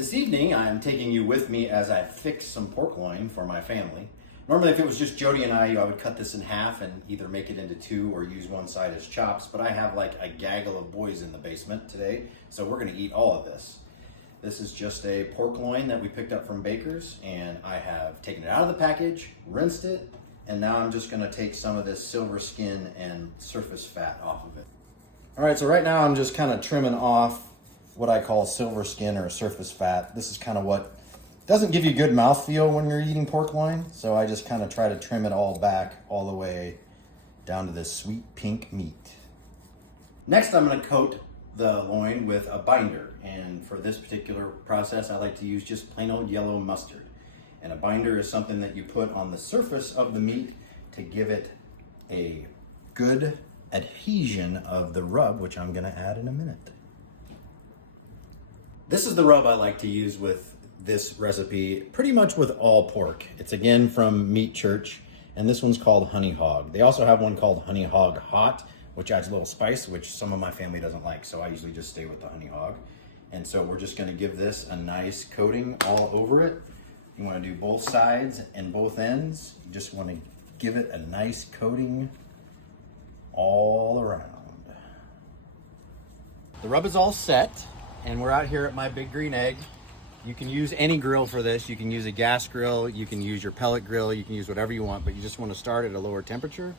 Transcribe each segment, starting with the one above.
This evening, I'm taking you with me as I fix some pork loin for my family. Normally, if it was just Jody and I would cut this in half and either make it into two or use one side as chops, but I have like a gaggle of boys in the basement today, so we're gonna eat all of this. This is just a pork loin that we picked up from Baker's, and I have taken it out of the package, rinsed it, and now I'm just gonna take some of this silver skin and surface fat off of it. All right, so right now I'm just kind of trimming off what I call silver skin or surface fat. This is kind of what doesn't give you good mouthfeel when you're eating pork loin, so I just kind of try to trim it all back all the way down to this sweet pink meat. Next, I'm gonna coat the loin with a binder, and for this particular process, I like to use just plain old yellow mustard. And a binder is something that you put on the surface of the meat to give it a good adhesion of the rub, which I'm gonna add in a minute. This is the rub I like to use with this recipe, pretty much with all pork. It's again from Meat Church, and this one's called Honey Hog. They also have one called Honey Hog Hot, which adds a little spice, which some of my family doesn't like, so I usually just stay with the Honey Hog. And so we're just gonna give this a nice coating all over it. You wanna do both sides and both ends. You just wanna give it a nice coating all around. The rub is all set, and we're out here at my Big Green Egg. You can use any grill for this. You can use a gas grill, you can use your pellet grill, you can use whatever you want, but you just want to start at a lower temperature.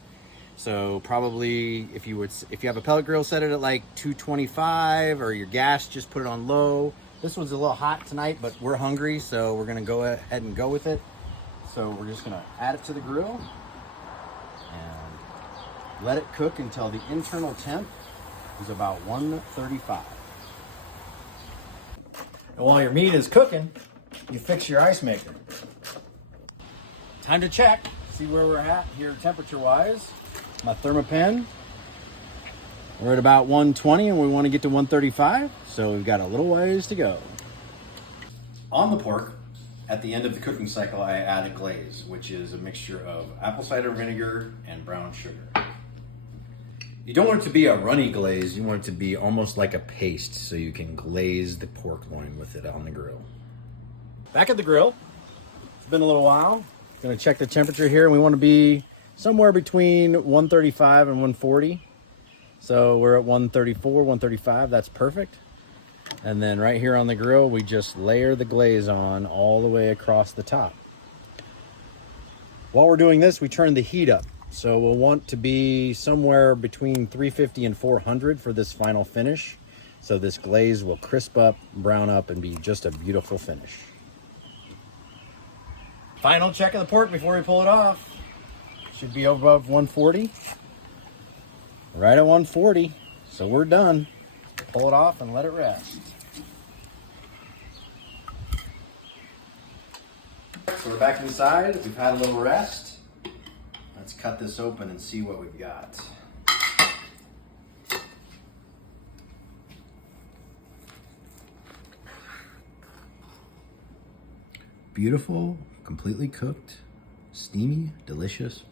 So probably if you have a pellet grill, set it at like 225, or your gas, just put it on low. This one's a little hot tonight, but we're hungry, so we're gonna go ahead and go with it. So we're just gonna add it to the grill and let it cook until the internal temp is about 135. And while your meat is cooking, you fix your ice maker. Time to check, see where we're at here temperature-wise. My Thermopen, we're at about 120 and we want to get to 135, so we've got a little ways to go. On the pork, at the end of the cooking cycle, I add a glaze, which is a mixture of apple cider vinegar and brown sugar. You don't want it to be a runny glaze, you want it to be almost like a paste, so you can glaze the pork loin with it on the grill. Back at the grill, it's been a little while. Gonna check the temperature here, and we want to be somewhere between 135 and 140. So we're at 134, 135, that's perfect. And then right here on the grill, we just layer the glaze on all the way across the top. While we're doing this, we turn the heat up. So we'll want to be somewhere between 350 and 400 for this final finish. So this glaze will crisp up, brown up, and be just a beautiful finish. Final check of the pork before we pull it off. Should be above 140. Right at 140. So we're done. Pull it off and let it rest. So we're back inside. We've had a little rest. Let's cut this open and see what we've got. Beautiful, completely cooked, steamy, delicious